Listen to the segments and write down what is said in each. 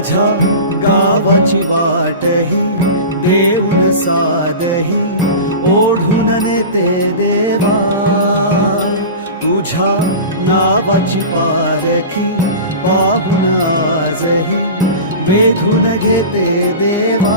माझ्या गावाची वाटही देऊन साधी ओढून नेते देवा तुझ्या ऊा नाचि पालि वेधून घेते देवा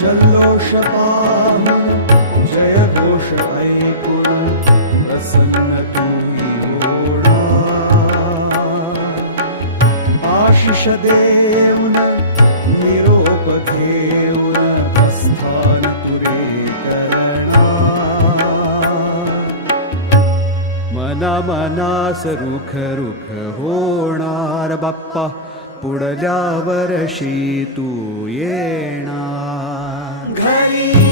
जल्लोषपान जयघोषयुरसनोणा आशिषदेवुन निरोपधेवुनस्थानपुरे गल मन मनासरुखरुखोणार बाप्प पुढल्या वर्षी तू येणार. घरी